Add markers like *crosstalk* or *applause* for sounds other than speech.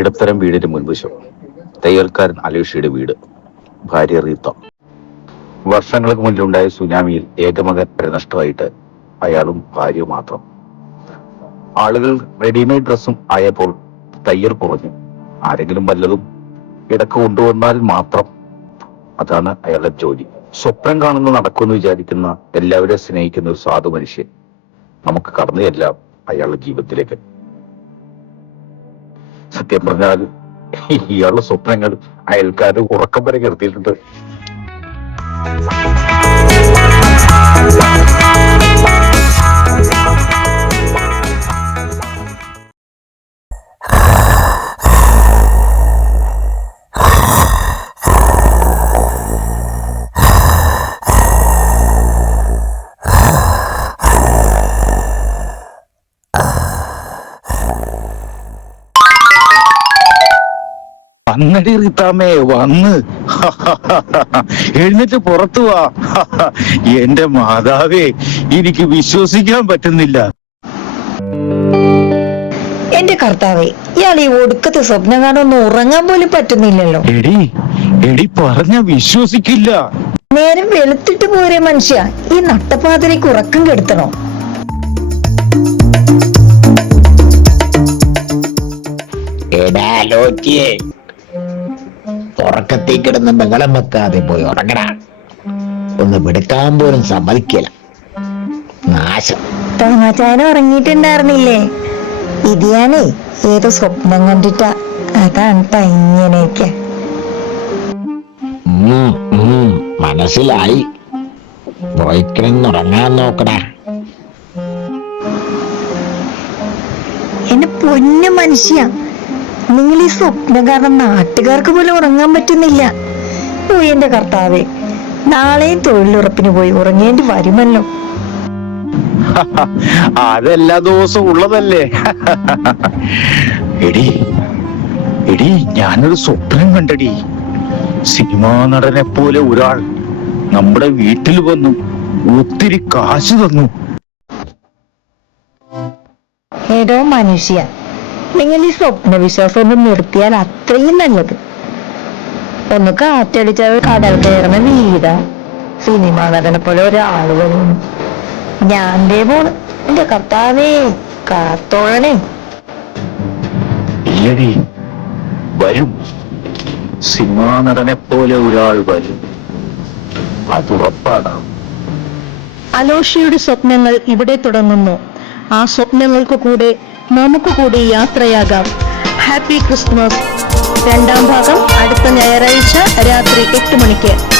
ഇടത്തരം വീടിന് മുൻവശം. തയ്യൽക്കാരൻ അലേഷയുടെ വീട്. ഭാര്യ റീത്ത. വർഷങ്ങൾക്ക് മുന്നിലുണ്ടായ സുനാമിയിൽ ഏകമകൻ നഷ്ടമായിട്ട് അയാളും ഭാര്യയും മാത്രം. ആളുകൾ റെഡിമെയ്ഡ് ഡ്രസ്സും ആയപ്പോൾ തയ്യൽ കുറഞ്ഞു. ആരെങ്കിലും വല്ലതും ഇടയ്ക്ക് കൊണ്ടുവന്നാൽ മാത്രം അതാണ് അയാളുടെ ജോലി. സ്വപ്നം കാണുന്ന നടക്കുമെന്ന് വിചാരിക്കുന്ന എല്ലാവരെയും സ്നേഹിക്കുന്ന ഒരു സാധു മനുഷ്യൻ നമുക്ക് കടന്നു ചെല്ലാം അയാളുടെ ജീവിതത്തിലേക്ക്. സത്യം പറഞ്ഞാൽ ഇയാളുടെ സ്വപ്നങ്ങൾ അയൽക്കാർ ഉറക്കം വരെ കെടുത്തിയിട്ടുണ്ട്. വന്നടി റിത്താമേ വന്ന്. എഴുന്നേറ്റ് പുറത്തു വാ. എന്റെ മാതാവേ എനിക്ക് വിശ്വസിക്കാൻ പറ്റുന്നില്ല. എന്റെ കർത്താവെ ഇയാൾ ഈ ഒടുക്കത്തെ സ്വപ്നം കാണൊന്നും ഉറങ്ങാൻ പോലും പറ്റുന്നില്ലല്ലോ. എടി എടി പറഞ്ഞ വിശ്വസിക്കില്ല. നേരം വെളുത്തിട്ട് പോരെ മനുഷ്യ ഈ നട്ടപ്പാതിരക്ക് ഉറക്കം കെടുത്തണോ? എടാ ലോറ്റിയെ ഉറക്കത്തിൽ കിടന്ന് ബഹളം വെക്കാതെ പോയി ഉറങ്ങണ ഒന്ന് വിടുക്കാൻ പോലും സമ്മതിക്കില്ല. നാശം. തോമാച്ചായന ഉറങ്ങിയിട്ടുണ്ടായിരുന്നില്ലേ? ഇത് ഞാനേ ഏതോ സ്വപ്നം കണ്ടിട്ടാ. അതാണ് ട്ടാ ഇങ്ങനെയൊക്കെ. മനസ്സിലായി. പോയി കിടന്നുറങ്ങാൻ നോക്കടാ. എന്നെ പൊന്നു മനുഷ്യ നിങ്ങൾ ഈ സ്വപ്നം കാരണം നാട്ടുകാർക്ക് പോലും ഉറങ്ങാൻ പറ്റുന്നില്ല. ഓ എന്റെ കർത്താവെ നാളെയും തൊഴിലുറപ്പിന് പോയി ഉറങ്ങേണ്ടി വരുമല്ലോ. *laughs* അതെല്ലാ ദിവസവും ഉള്ളതല്ലേ? എടി എടി ഞാനൊരു സ്വപ്നം കണ്ടടി. സിനിമാ നടനെ പോലെ ഒരാൾ നമ്മുടെ വീട്ടിൽ വന്നു ഒത്തിരി കാശ് തന്നു. ഏതോ മനുഷ്യ നിങ്ങൾ ഈ സ്വപ്ന വിശ്വാസം ഒന്ന് നിർത്തിയാൽ അത്രയും നല്ലത്. ഒന്ന് കാറ്റടിച്ച കടൽ കയറുന്ന വീട സിനിമ നടനെ പോലെ ഒരാൾ വരുന്നു ഞാൻ പോണ്. എന്റെ കർത്താവേ കാത്തോളണേ. ഇല്ലടി. വരും. സിനിമാ നടനെ പോലെ ഒരാൾ വരും. അത് ഉറപ്പാടാം അലോഷിയുടെ സ്വപ്നങ്ങൾ ഇവിടെ തുടങ്ങുന്നു. ആ സ്വപ്നങ്ങൾക്ക് കൂടെ നമുക്ക് കൂടി യാത്രയാകാം. ഹാപ്പി ക്രിസ്മസ് രണ്ടാം ഭാഗം അടുത്ത ഞായറാഴ്ച രാത്രി എട്ട് മണിക്ക്.